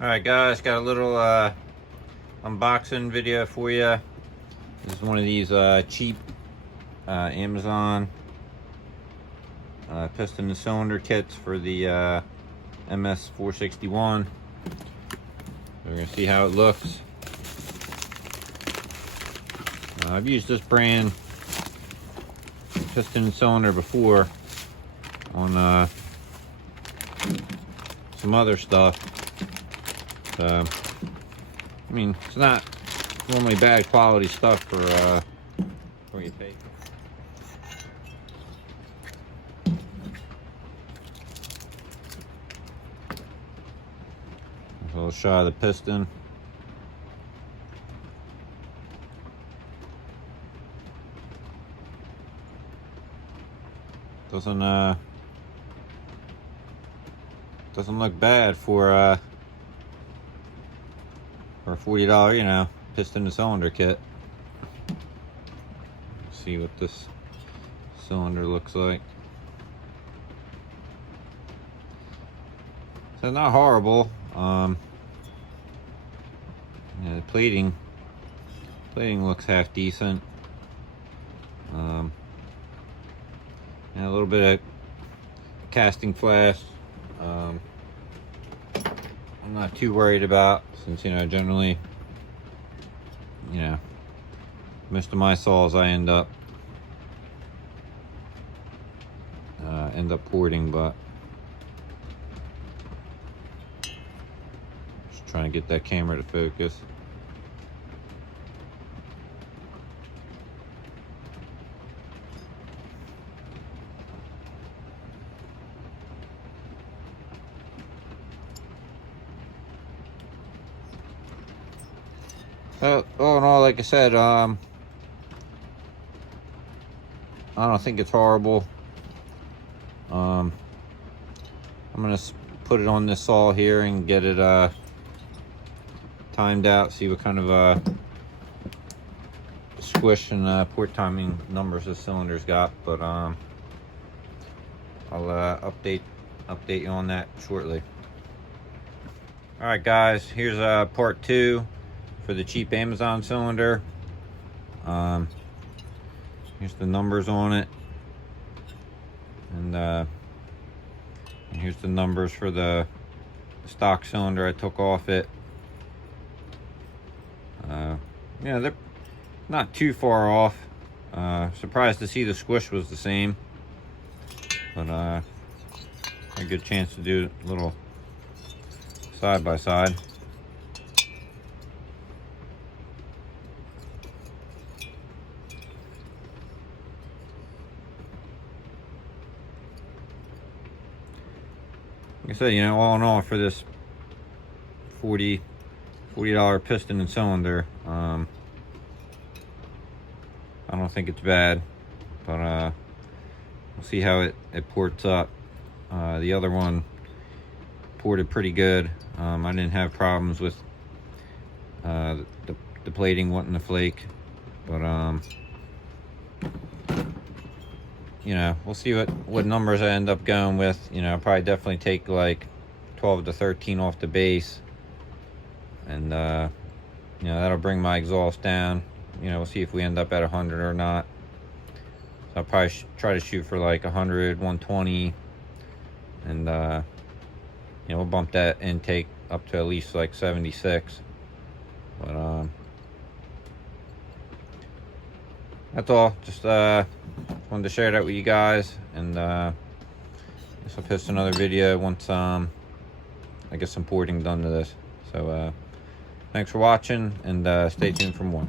Alright guys, got a little unboxing video for you. This is one of these cheap Amazon piston and cylinder kits for the MS 461. We're going to see how it looks. I've used this brand piston and cylinder before on some other stuff. I mean, it's not normally bad quality stuff for what you pay. There's a little shot of the piston. Doesn't look bad for a $40, you know, piston and cylinder kit. Let's see what this cylinder looks like. So not horrible. Yeah, the plating looks half decent. Yeah, a little bit of casting flash. I'm not too worried about, since, you know, generally, you know, most of my saws I end up porting, but just trying to get that camera to focus. All in all, like I said, I don't think it's horrible. I'm gonna put it on this saw here and get it timed out, see what kind of squish and port timing numbers the cylinder's got. But I'll update you on that shortly. All right, guys, here's part 2 for the cheap Amazon cylinder. Here's the numbers on it, and here's the numbers for the stock cylinder I took off it. Yeah, they're not too far off. Surprised to see the squish was the same, but a good chance to do a little side by side. Like I said, you know, all in all, for this $40 piston and cylinder, I don't think it's bad, but we'll see how it ports up. The other one ported pretty good. I didn't have problems with the plating wanting to flake, but you know, we'll see what numbers I end up going with. You know, I'll probably definitely take like 12 to 13 off the base, and you know, that'll bring my exhaust down. You know, we'll see if we end up at 100 or not. So I'll probably try to shoot for like 100, 120, and you know, we'll bump that intake up to at least like 76. But that's all. Just wanted to share that with you guys, and I guess I'll post another video once I get some porting done to this. So thanks for watching, and stay tuned for more.